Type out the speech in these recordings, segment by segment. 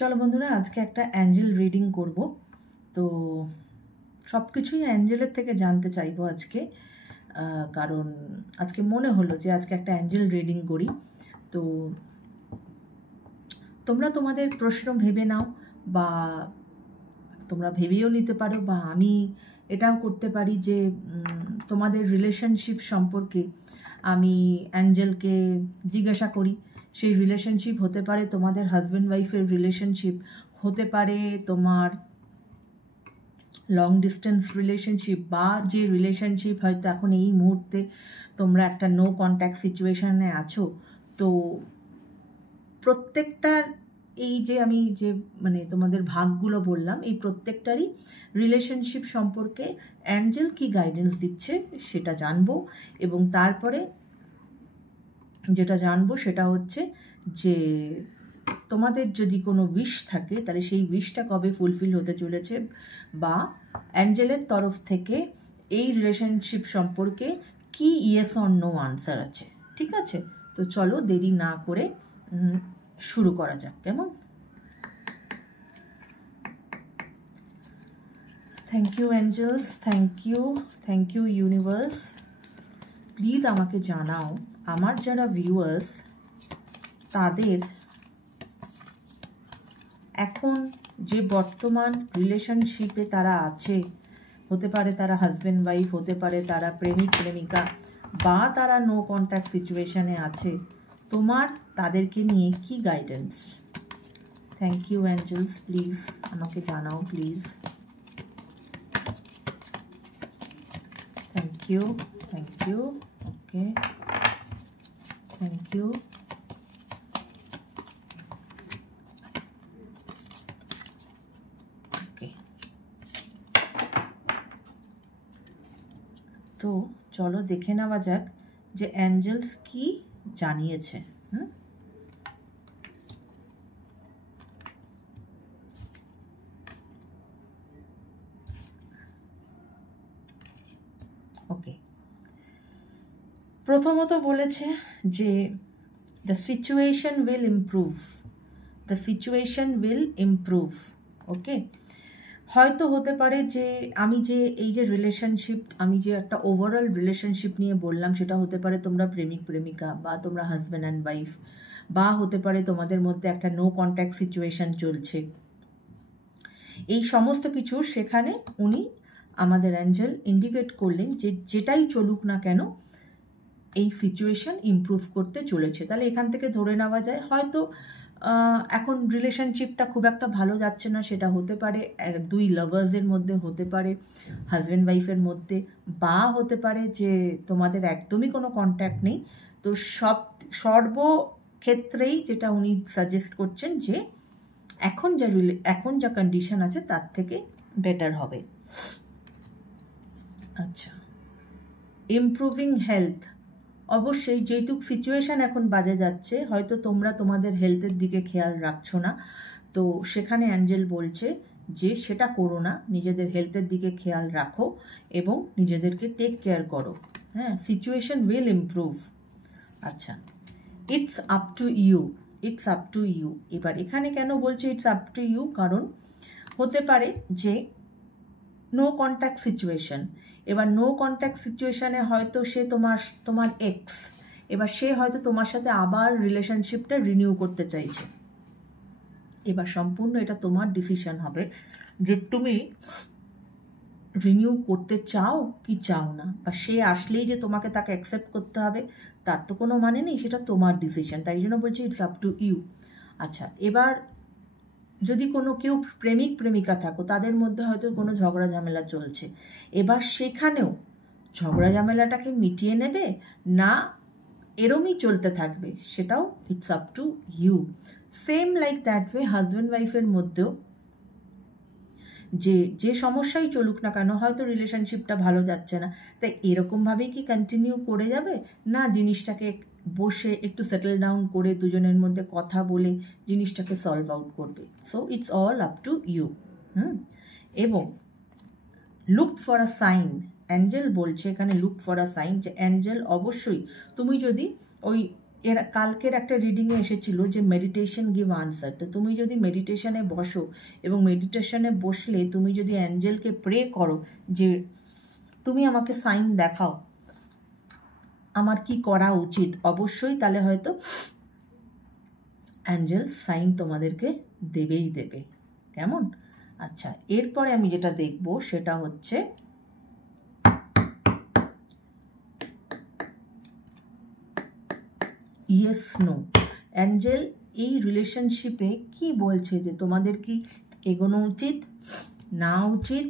চলো বন্ধুরা, আজকে একটা অ্যাঞ্জেল রিডিং করব। তো সব কিছুই অ্যাঞ্জেলের থেকে জানতে চাইবো আজকে, কারণ আজকে মনে হলো যে আজকে একটা অ্যাঞ্জেল রিডিং করি। তো তোমরা তোমাদের প্রশ্ন ভেবে নাও, বা তোমরা ভেবেও নিতে পারো, বা আমি এটাও করতে পারি যে তোমাদের রিলেশনশিপ সম্পর্কে আমি অ্যাঞ্জেলকে জিজ্ঞাসা করি। সেই রিলেশনশিপ হতে পারে তোমাদের হাজব্যান্ড ওয়াইফের রিলেশনশিপ, হতে পারে তোমার লং ডিস্টেন্স রিলেশনশিপ, বা যে রিলেশনশিপ হয়তো এখন এই মুহূর্তে তোমরা একটা নো কন্ট্যাক্ট সিচুয়েশানে আছো। তো প্রত্যেকটার এই যে আমি যে তোমাদের ভাগগুলো বললাম, এই প্রত্যেকটারই রিলেশনশিপ সম্পর্কে অ্যাঞ্জেল কি গাইডেন্স দিচ্ছে সেটা জানবো। এবং তারপরে যেটা জানবো সেটা হচ্ছে যে তোমাদের যদি কোনো উইশ থাকে তাহলে সেই উইশটা কবে ফুলফিল হতে চলেছে, বা অ্যাঞ্জেলের তরফ থেকে এই রিলেশনশিপ সম্পর্কে কি ইয়েস অর নো আনসার আছে। ঠিক আছে, তো চলো দেরি না করে শুরু করা যাক। কেমন? Thank you angels, thank you universe. Please আমাকে জানাও আমার যারা ভিউয়ার্স তাদের এখন যে বর্তমান রিলেশনশিপে তারা আছে, হতে পারে তারা হাজব্যান্ড ওয়াইফ, হতে পারে তারা প্রেমিক প্রেমিকা, বা তারা নো কন্ট্যাক্ট সিচুয়েশানে আছে, তোমার তাদেরকে নিয়ে কি guidance. Thank you angels, please আমাকে জানাও please. Thank you, okay, thank you. তো চলো দেখে নেওয়া যাক যে অ্যাঞ্জেলস কি জানিয়েছে। ওকে, প্রথমত বলেছে যে দ্য সিচুয়েশন উইল ইমপ্রুভ। ওকে, হয়তো হতে পারে যে আমি যে এই যে রিলেশনশিপ, আমি যে একটা ওভারঅল রিলেশনশিপ নিয়ে বললাম, সেটা হতে পারে তোমরা প্রেমিক প্রেমিকা, বা তোমরা হাজব্যান্ড অ্যান্ড ওয়াইফ, বা হতে পারে তোমাদের মধ্যে একটা নো কন্ট্যাক্ট সিচুয়েশান চলছে। এই সমস্ত কিছু সেখানে উনি আমাদের অ্যাঞ্জেল ইন্ডিকেট করলেন যে যেটাই চলুক না কেন এই সিচুয়েশান ইমপ্রুভ করতে চলেছে। তাহলে এখান থেকে ধরে নেওয়া যায় হয়তো এখন রিলেশনশিপটা খুব একটা ভালো যাচ্ছে না, সেটা হতে পারে দুই লাভার্সের মধ্যে, হতে পারে হাজব্যান্ড ওয়াইফের মধ্যে, বা হতে পারে যে তোমাদের একদমই কোনো কন্ট্যাক্ট নেই। তো সর্বক্ষেত্রেই যেটা উনি সাজেস্ট করছেন যে এখন যা কন্ডিশন আছে তার থেকে বেটার হবে। আচ্ছা, ইমপ্রুভিং হেলথ, অবশ্যই যেটুক সিচুয়েশান এখন বাজে যাচ্ছে, হয়তো তোমরা তোমাদের হেলথের দিকে খেয়াল রাখছো না, তো সেখানে অ্যাঞ্জেল বলছে যে সেটা করো না, নিজেদের হেলথের দিকে খেয়াল রাখো এবং নিজেদেরকে টেক কেয়ার করো। হ্যাঁ, সিচুয়েশান উইল ইমপ্রুভ। আচ্ছা, ইটস আপ টু ইউ। এবার এখানে কেন বলছে ইটস আপ টু ইউ? কারণ হতে পারে যে নো কন্ট্যাক্ট সিচুয়েশান, এবার নো কন্ট্যাক্ট সিচুয়েশানে হয়তো সে তোমার এক্স, এবার সে হয়তো তোমার সাথে আবার রিলেশনশিপটা রিনিউ করতে চাইছে। এবার সম্পূর্ণ এটা তোমার ডিসিশন হবে যে তুমি রিনিউ করতে চাও কি চাও না, বা সে আসলেই যে তোমাকে তাকে অ্যাকসেপ্ট করতে হবে তার তো কোনো মানে নেই, সেটা তোমার ডিসিশন। তাই জন্য বলছি ইটস আপ টু ইউ। আচ্ছা, এবার যদি কেউ প্রেমিক প্রেমিকা থাকো, তাদের মধ্যে হয়তো কোনো ঝগড়া ঝামেলা চলছে, এবার সেখানেও ঝগড়া ঝামেলাটাকে মিটিয়ে নেবে না এরমই চলতে থাকবে, সেটাও it's up to you. Same like that way husband ওয়াইফের মধ্যেও যে সমস্যাই চলুক না কেন, হয়তো রিলেশনশিপটা ভালো যাচ্ছে না, তাই এরকমভাবেই কি কন্টিনিউ করে যাবে না, জিনিসটাকে বসে একটু সেটেল ডাউন করে দুজনের মধ্যে কথা বলে জিনিসটাকে সলভ আউট করবে। So it's all up to you. এবং look for a sign, angel বলছে এখানে লুক ফর আ সাইন, যে অ্যাঞ্জেল অবশ্যই তুমি যদি ওই এর কালকের একটা রিডিংয়ে এসেছিল যে মেডিটেশন গিভ আনসার। তো তুমি যদি মেডিটেশনে বসো এবং মেডিটেশনে বসলে তুমি যদি অ্যাঞ্জেলকে প্রে করো যে তুমি আমাকে সাইন দেখাও আমার কি করা উচিত, অবশ্যই তাহলে হয়তো অ্যাঞ্জেল সাইন তোমাদেরকে দেবেই দেবে। কেমন? আচ্ছা, এরপরে আমি যেটা দেখব সেটা হচ্ছে ইয়েস নো। অ্যাঞ্জেল এই রিলেশনশিপে কি বলছে, যে তোমাদের কি এগোনো উচিত না উচিত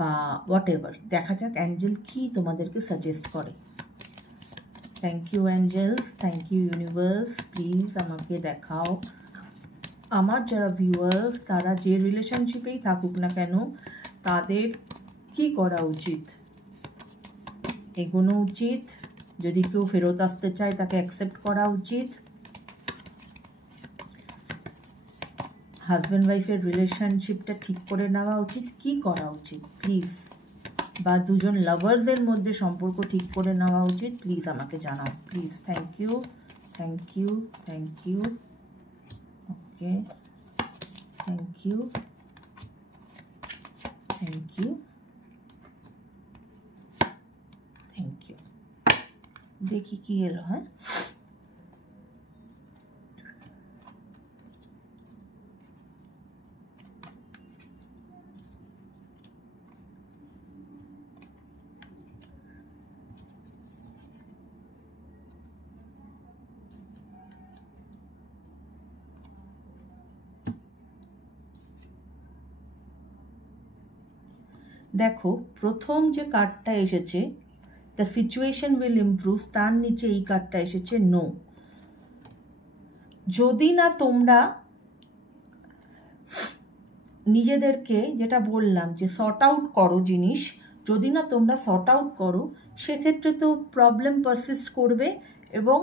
বা হোয়াট এভার। দেখা যাক অ্যাঞ্জেল কি তোমাদেরকে সাজেস্ট করে। Thank you angels, thank you universe, please আমাকে দেখাও আমার যারা ভিউয়ার্স তারা যে রিলেশনশিপেই থাকুক না কেন তাদের কি করা উচিত, এগোনো উচিত, যদি কেউ ফেরত আসতে চায় তাকে অ্যাকসেপ্ট করা উচিত, হাজব্যান্ড ওয়াইফের রিলেশনশিপটা ঠিক করে নেওয়া উচিত, কি করা উচিত প্লিজ, বা দুজন লাভার্সের মধ্যে সম্পর্ক ঠিক করে নেওয়া উচিত, প্লিজ আমাকে জানাও please. Thank you, thank you, thank you, okay, thank you, thank you, thank you. দেখি কি এলো। হ্যাঁ, দেখো প্রথম যে কার্ডটা এসেছে দ্য সিচুয়েশন উইল ইমপ্রুভ, তার নিচে এই কার্ডটা এসেছে নো। যদি না তোমরা নিজেদেরকে, যেটা বললাম যে সর্ট আউট করো জিনিস, যদি না তোমরা সর্ট আউট করো সেক্ষেত্রে তো প্রবলেম পারসিস্ট করবে। এবং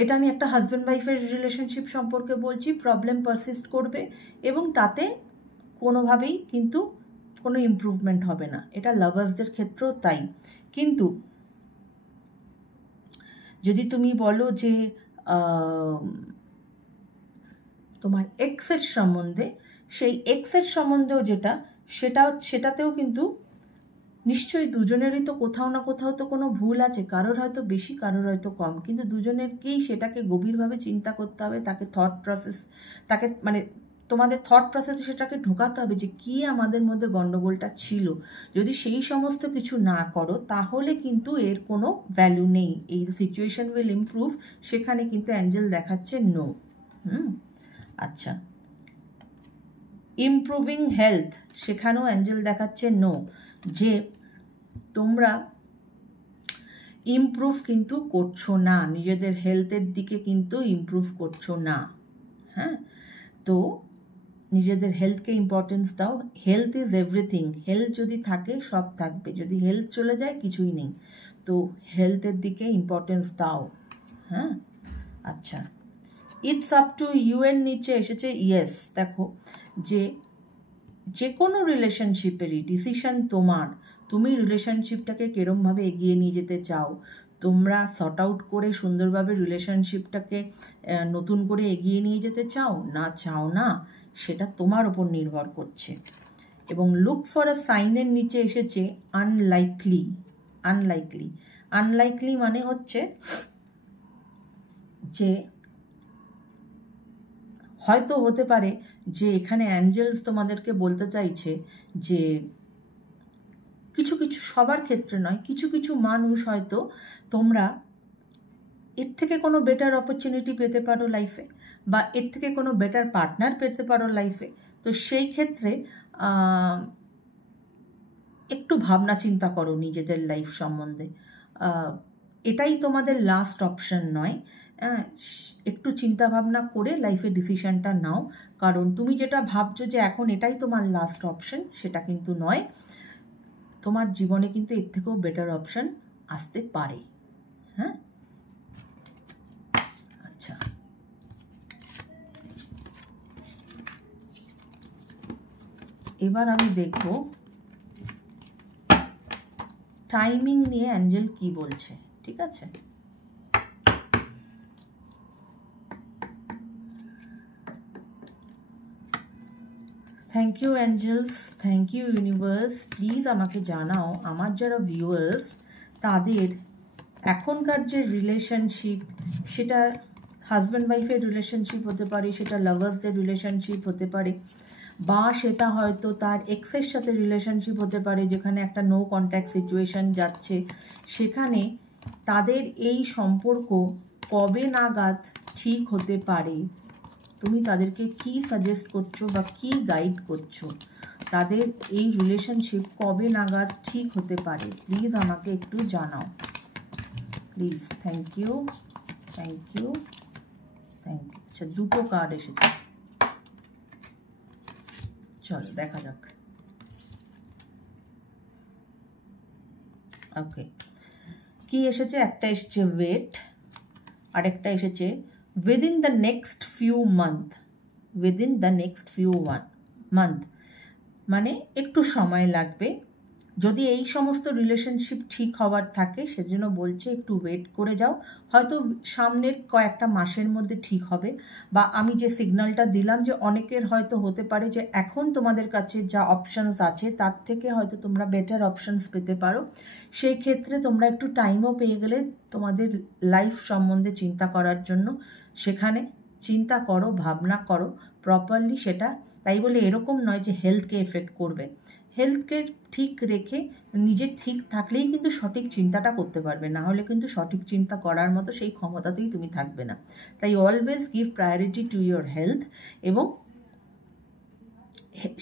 এটা আমি একটা হাজব্যান্ড ওয়াইফের রিলেশনশিপ সম্পর্কে বলছি, প্রবলেম পারসিস্ট করবে এবং তাতে কোনোভাবেই কিন্তু কোনো ইমপ্রুভমেন্ট হবে না। এটা লাভার্সদের ক্ষেত্রেও তাই। কিন্তু যদি তুমি বলো যে তোমার এক্সের সম্বন্ধে, সেই এক্সের সম্বন্ধেও সেটাতেও কিন্তু নিশ্চয়ই দুজনেরই তো কোথাও না কোথাও তো কোনো ভুল আছে, কারোর হয়তো বেশি কারোর হয়তো কম, কিন্তু দুজনেরকেই সেটাকে গভীরভাবে চিন্তা করতে হবে, তাকে থট প্রসেস, তাকে মানে তোমাদের থট প্রসেসে সেটাকে ঢোকাতে হবে যে কি আমাদের মধ্যে গণ্ডগোলটা ছিল। যদি সেই সমস্ত কিছু না করো তাহলে কিন্তু এর কোনো ভ্যালু নেই। এই সিচুয়েশন উইল ইমপ্রুভ, সেখানে কিন্তু অ্যাঞ্জেল দেখাচ্ছে নো। আচ্ছা, ইমপ্রুভিং হেলথ, সেখানেও অ্যাঞ্জেল দেখাচ্ছে নো, যে তোমরা ইমপ্রুভ কিন্তু করছো না, নিজেদের হেলথের দিকে কিন্তু ইমপ্রুভ করছো না। হ্যাঁ, তো নিজেদের হেলথকে ইম্পর্টেন্স দাও। Health is everything. হেলথ যদি থাকে সব থাকবে, যদি হেলথ চলে যায় কিছুই নেই। তো হেলথের দিকে ইম্পর্টেন্স দাও। হ্যাঁ, আচ্ছা, ইটস আপ টু ইউ এর নিচে এসেছে ইয়েস। দেখো যে কোনো রিলেশনশিপেরই ডিসিশন তোমার, তুমি রিলেশনশিপটাকে কেরমভাবে এগিয়ে নিয়ে যেতে চাও, তোমরা সর্ট আউট করে সুন্দরভাবে রিলেশনশিপটাকে নতুন করে এগিয়ে নিয়ে যেতে চাও না চাও না, সেটা তোমার ওপর নির্ভর করছে। এবং লুক ফর আ সাইনের নিচে এসেছে আনলাইকলি। আনলাইকলি, আনলাইকলি মানে হচ্ছে যে হয়তো হতে পারে যে এখানে অ্যাঞ্জেলস তোমাদেরকে বলতে চাইছে যে কিছু কিছু, সবার ক্ষেত্রে নয়, কিছু কিছু মানুষ হয়তো তোমরা এর থেকে কোনো বেটার অপরচুনিটি পেতে পারো লাইফে, বা এর থেকে কোনো বেটার পার্টনার পেতে পারো লাইফে। তো সেই ক্ষেত্রে একটু ভাবনা চিন্তা করো নিজেদের লাইফ সম্বন্ধে। এটাই তোমাদের লাস্ট অপশন নয়। একটু চিন্তা ভাবনা করে লাইফে ডিসিশনটা নাও, কারণ তুমি যেটা ভাবছো যে এখন এটাই তোমার লাস্ট অপশন, সেটা কিন্তু নয়। তোমার জীবনে কিন্তু এর থেকেও বেটার অপশন আসতে পারে। হ্যাঁ, আচ্ছা, এবার আমি দেখব টাইমিং নিয়ে অ্যাঞ্জেল কি বলছে। ঠিক আছে, thank you angels, thank you universe. Please আমাকে জানাও আমার যারা ভিউয়ার্স তাদের এখনকার যে রিলেশনশিপ, সেটা হাজব্যান্ড ওয়াইফের রিলেশনশিপ হতে পারে, সেটা লাভার্সদের রিলেশনশিপ হতে পারে, বা সেটা হয়তো তার এক্সের সাথে রিলেশনশিপ হতে পারে, যেখানে একটা নো কন্ট্যাক্ট সিচুয়েশন যাচ্ছে। সেখানে তাদের এই সম্পর্ক কবে নাগাদ ঠিক হতে পারে, তুমি তাদেরকে কি সাজেস্ট করছো বা কি গাইড করছো, তাদের এই রিলেশনশিপ কবে নাগাদ ঠিক হতে পারে, প্লিজ আমাকে একটু জানাও please. Thank you, thank you, thank you. আচ্ছা, দুটো কার্ড এসেছে, চলো দেখা যাক। ওকে, কি এসেছে? একটা এসেছে ওয়েট, আর একটা এসেছে within the next few month. Within the next few month মানে একটু সময় লাগবে। যদি এই সমস্ত রিলেশনশিপ ঠিক হওয়ার থাকে সেজন্য বলছে একটু ওয়েট করে যাও, হয়তো সামনের কয়েকটা মাসের মধ্যে ঠিক হবে। বা আমি যে সিগন্যালটা দিলাম যে অনেকের হয়তো হতে পারে যে এখন তোমাদের কাছে যা অপশানস আছে তার থেকে হয়তো তোমরা বেটার অপশানস পেতে পারো, সেই ক্ষেত্রে তোমরা একটু টাইমও পেয়ে গেলে তোমাদের লাইফ সম্বন্ধে চিন্তা করার জন্য। সেখানে চিন্তা করো, ভাবনা করো প্রপারলি সেটা। তাই বলে এরকম নয় যে হেলথকে এফেক্ট করবে। হেলথকে ঠিক রেখে নিজে ঠিক থাকলেই কিন্তু সঠিক চিন্তাটা করতে পারবে, না হলে কিন্তু সঠিক চিন্তা করার মতো সেই ক্ষমতাতেই তুমি থাকবে না। তাই always give priority to your health, এবং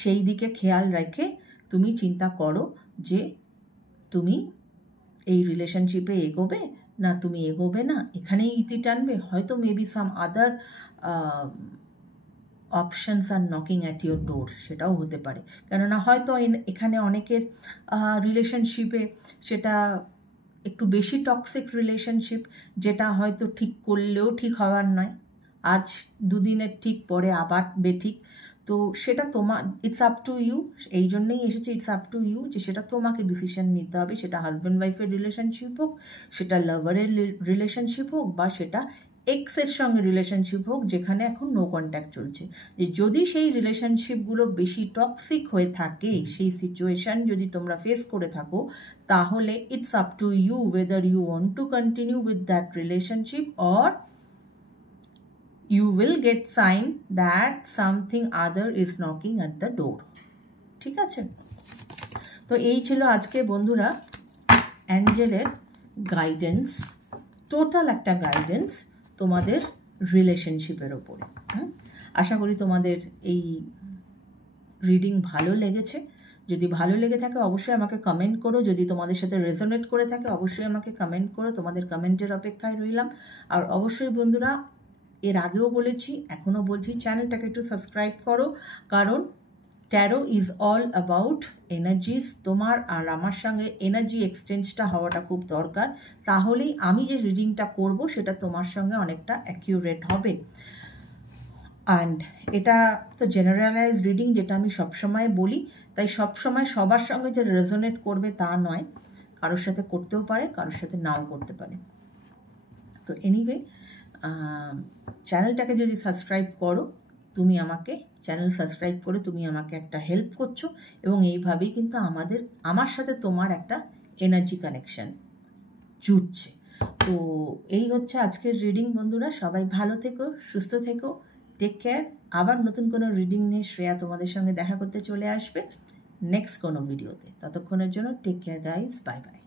সেই দিকে খেয়াল রেখে তুমি চিন্তা করো যে তুমি এই রিলেশনশিপে এগোবে না তুমি এগোবে না, এখানেই ইতি টানবে। হয়তো maybe some other options are knocking at your door, সেটাও হতে পারে। কেননা হয়তো এখানে অনেকের রিলেশনশিপে সেটা একটু বেশি টক্সিক রিলেশনশিপ, যেটা হয়তো ঠিক করলেও ঠিক হওয়ার নয়, আজ দুদিনের ঠিক পরে আবার বেঠিক। তো সেটা তোমার, ইটস আপ টু ইউ। এই জন্যই এসেছে ইটস আপ টু ইউ, যে সেটা তোমাকে ডিসিশন নিতে হবে। সেটা হাজব্যান্ড ওয়াইফের রিলেশনশিপ হোক, সেটা লাভারের রিলেশনশিপ হোক, বা সেটা এক্সের সঙ্গে রিলেশনশিপ হোক যেখানে এখন নো কন্ট্যাক্ট চলছে। যে যদি সেই রিলেশনশিপগুলো বেশি টক্সিক হয়ে থাকে, সেই সিচুয়েশান যদি তোমরা ফেস করে থাকো, তাহলে it's up to you whether you want to continue with that relationship or you will get sign that something other is knocking at the door. ঠিক আছে? তো এই ছিল আজকে বন্ধুরা অ্যাঞ্জেলের গাইডেন্স, টোটাল একটা গাইডেন্স তোমাদের রিলেশনশিপের ওপরে। আশা করি তোমাদের এই রিডিং ভালো লেগেছে। যদি ভালো লেগে থাকে অবশ্যই আমাকে কমেন্ট করো, যদি তোমাদের সাথে রেজোনেট করে থাকে অবশ্যই আমাকে কমেন্ট করো, তোমাদের কমেন্টের অপেক্ষায় রইলাম। আর অবশ্যই বন্ধুরা, এর আগেও বলেছি এখনও বলছি, চ্যানেলটাকে একটু সাবস্ক্রাইব করো, কারণ taro is all about energies. তোমার আর আমার সঙ্গে এনার্জি এক্সচেঞ্জটা হওয়াটা খুব দরকার, তাহলেই আমি যে রিডিংটা করব সেটা তোমার সঙ্গে অনেকটা অ্যাকিউরেট হবে। অ্যান্ড এটা তো জেনারেলাইজ রিডিং, যেটা আমি সবসময় বলি, তাই সবসময় সবার সঙ্গে যে রেজোনেট করবে তা নয়, কারোর সাথে করতেও পারে, কারোর সাথে নাও করতে পারে। তো এনিওয়ে, চ্যানেলটাকে যদি সাবস্ক্রাইব করো, তুমি আমাকে চ্যানেল সাবস্ক্রাইব করে তুমি আমাকে একটা হেল্প করছো, এবং এইভাবেই কিন্তু আমার সাথে তোমার একটা এনার্জি কানেকশন জুটছে। তো এই হচ্ছে আজকের রিডিং বন্ধুরা। সবাই ভালো থেকো, সুস্থ থেকো, টেক কেয়ার। আবার নতুন কোনো রিডিং নিয়ে শ্রেয়া তোমাদের সঙ্গে দেখা করতে চলে আসবে নেক্সট কোনো ভিডিওতে। ততক্ষণের জন্য take care guys, bye by.